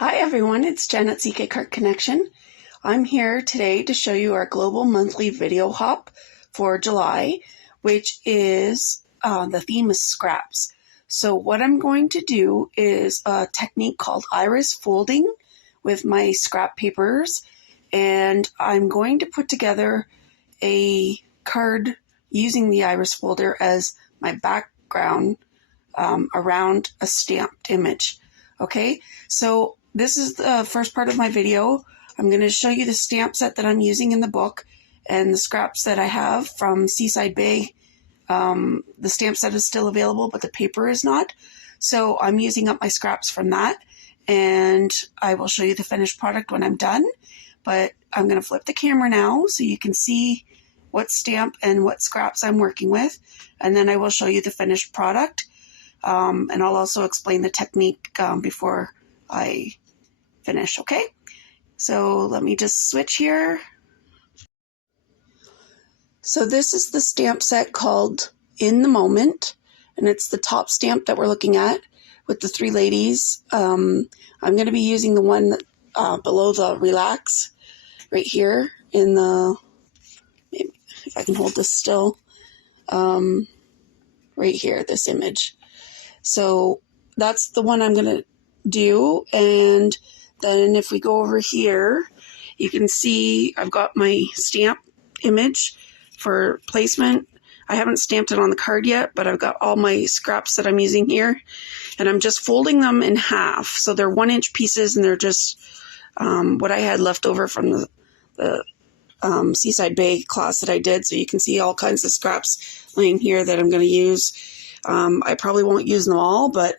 Hi everyone, it's Jen at CK Cart Connection. I'm here today to show you our global monthly video hop for July, which is, the theme is scraps. So what I'm going to do is a technique called iris folding with my scrap papers, and I'm going to put together a card using the iris folder as my background around a stamped image. Okay, so this is the first part of my video. I'm going to show you the stamp set that I'm using in the book and the scraps that I have from Seaside Bay. The stamp set is still available, but the paper is not. So I'm using up my scraps from that, and I will show you the finished product when I'm done. But I'm going to flip the camera now so you can see what stamp and what scraps I'm working with, and then I will show you the finished product. And I'll also explain the technique before I finish, okay? So let me just switch here. So this is the stamp set called In the Moment, and it's the top stamp that we're looking at with the three ladies. I'm going to be using the one that, below the relax right here in the, maybe if I can hold this still, right here, this image. So that's the one I'm going to do, and then if we go over here, you can see I've got my stamp image for placement. I haven't stamped it on the card yet, but I've got all my scraps that I'm using here, and I'm just folding them in half. So they're 1-inch pieces, and they're just what I had left over from the Seaside Bay class that I did. So you can see all kinds of scraps laying here that I'm going to use. I probably won't use them all, but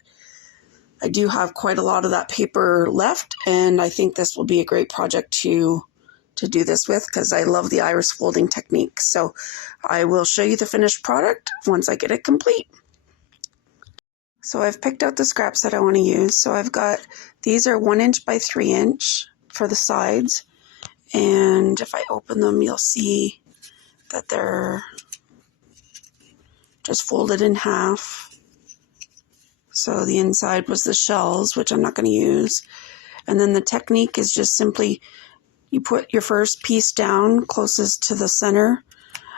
I do have quite a lot of that paper left, and I think this will be a great project to do this with because I love the iris folding technique. So I will show you the finished product once I get it complete. So I've picked out the scraps that I want to use. So I've got, these are 1-inch by 3-inch for the sides, and if I open them, you'll see that they're just folded in half. So the inside was the shells, which I'm not going to use. And then the technique is just simply you put your first piece down closest to the center,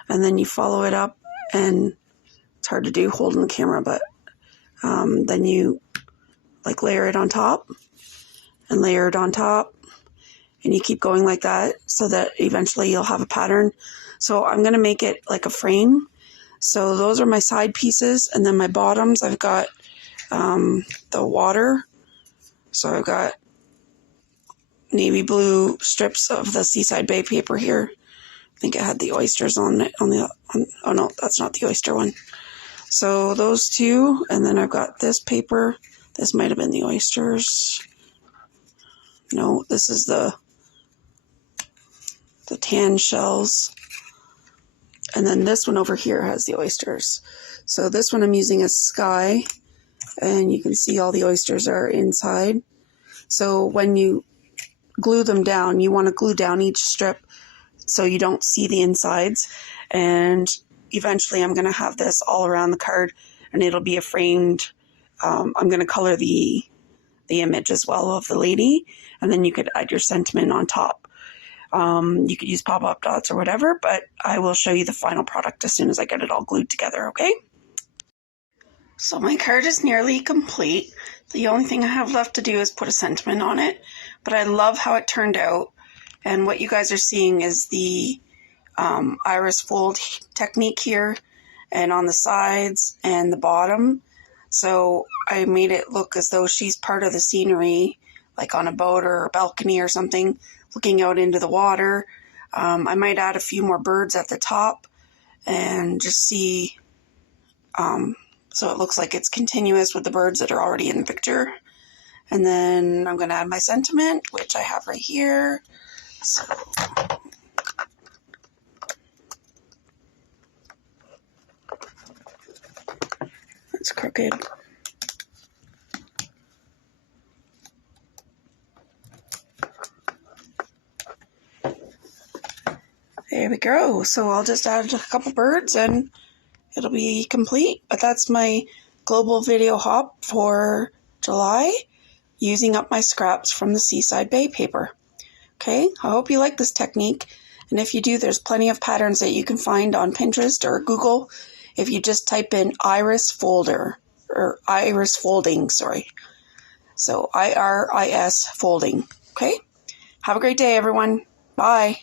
and then you follow it up, and it's hard to do holding the camera, but then you like layer it on top and layer it on top, and you keep going like that so that eventually you'll have a pattern. So I'm going to make it like a frame. So those are my side pieces, and then my bottoms, I've got the water. So I've got navy blue strips of the Seaside Bay paper here. I think it had the oysters on it. Oh no, that's not the oyster one. So those two, and then I've got this paper. This might have been the oysters. No, this is the tan shells. And then this one over here has the oysters. So this one I'm using as sky, and you can see all the oysters are inside. So when you glue them down, you want to glue down each strip so you don't see the insides. And eventually I'm going to have this all around the card, and it'll be a framed, I'm going to color the image as well of the lady, and then you could add your sentiment on top. You could use pop-up dots or whatever, but I will show you the final product as soon as I get it all glued together, okay? So my card is nearly complete. The only thing I have left to do is put a sentiment on it, but I love how it turned out. And what you guys are seeing is the iris fold technique here, and on the sides and the bottom. So I made it look as though she's part of the scenery, like on a boat or a balcony or something, looking out into the water. I might add a few more birds at the top and just see, so it looks like it's continuous with the birds that are already in the picture. And then I'm going to add my sentiment, which I have right here. So it's crooked. There we go. So I'll just add a couple birds and it'll be complete. But that's my global video hop for July. using up my scraps from the Seaside Bay paper. Okay, I hope you like this technique. And if you do, there's plenty of patterns that you can find on Pinterest or Google if you just type in iris folder or iris folding, sorry. So IRIS folding. Okay, have a great day, everyone. Bye.